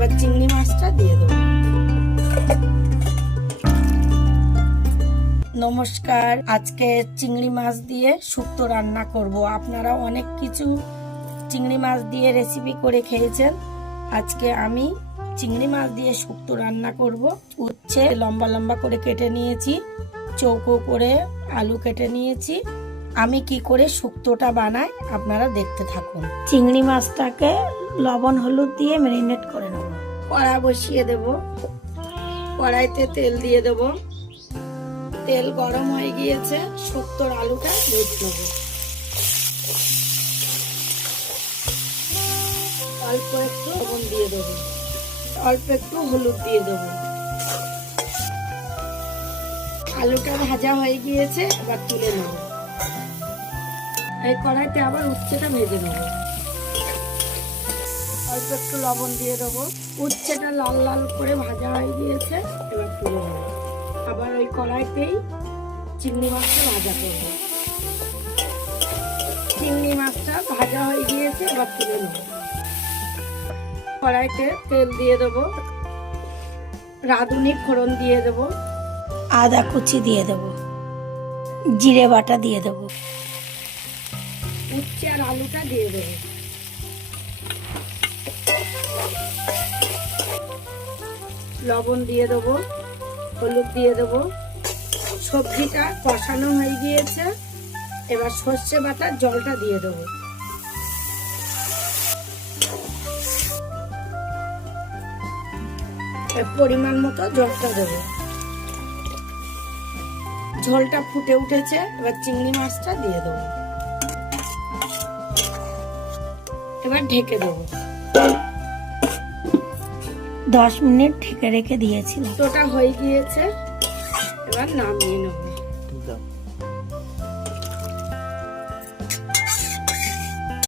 এবার চিংড়ি মাছটা দিয়ে দেবো। নমস্কার, আজকে চিংড়ি মাছ দিয়ে শুক্তো রান্না করব। আপনারা অনেক কিছু চিংড়ি মাছ দিয়ে রেসিপি করে খেয়েছেন। আজকে আমি চিংড়ি মাছ দিয়ে শুক্তো রান্না করব। উচ্ছে লম্বা লম্বা করে কেটে নিয়েছি, চৌকো করে আলু কেটে নিয়েছি। আমি কি করে শুক্তোটা বানাই আপনারা দেখতে থাকুন। চিংড়ি মাছটাকে লবণ হলুদ দিয়ে ম্যারিনেট করে নেব। কড়া বসিয়ে দেব, কড়াইতে তেল দিয়ে দেব। তেল গরম হয়ে গিয়েছে, শুক্তোর আলুটা ভেজে নেব। অল্প একটু লবণ দিয়ে দেবো, অল্প একটু হলুদ দিয়ে দেবো। আলুটা ভাজা হয়ে গিয়েছে, এবার তুলে নেব। এই কড়াইতে আবার উচ্ছেটা ভেজে নেব। অল্প একটু লবণ দিয়ে দেবো। উচ্ছেটা লাল লাল করে ভাজা হয়ে গিয়েছে, এবার তুলে নেব। আবার ওই কড়াইতেই চিংড়ি মাছটা ভাজা করব। চিংড়ি মাছটা ভাজা হয়ে গিয়েছে, এবার তুলে নেব। কড়াইতে তেল দিয়ে দেবো, রাঁধুনি ফোড়ন দিয়ে দেবো, আদা কুচি দিয়ে দেবো, জিরে বাটা দিয়ে দেবো, উচ্ছে আর আলুটা দিয়ে দেবো। লবণ দিয়ে দেবো, হলুদ দিয়ে দেবো। সবজিটা কষানো হয়ে গিয়েছে, এবার সর্ষে বাটার জলটা দিয়ে দেবো। পরিমাণ মতো জলটা দেবো। ঝোলটা ফুটে উঠেছে, এবার চিংড়ি মাছটা দিয়ে দেবো। এবার ঢেকে দেবো। 10 মিনিট ঢেকে রেখে দিয়েছিলাম। ওটা হয়ে গিয়েছে, এবার নামিয়ে নেবো।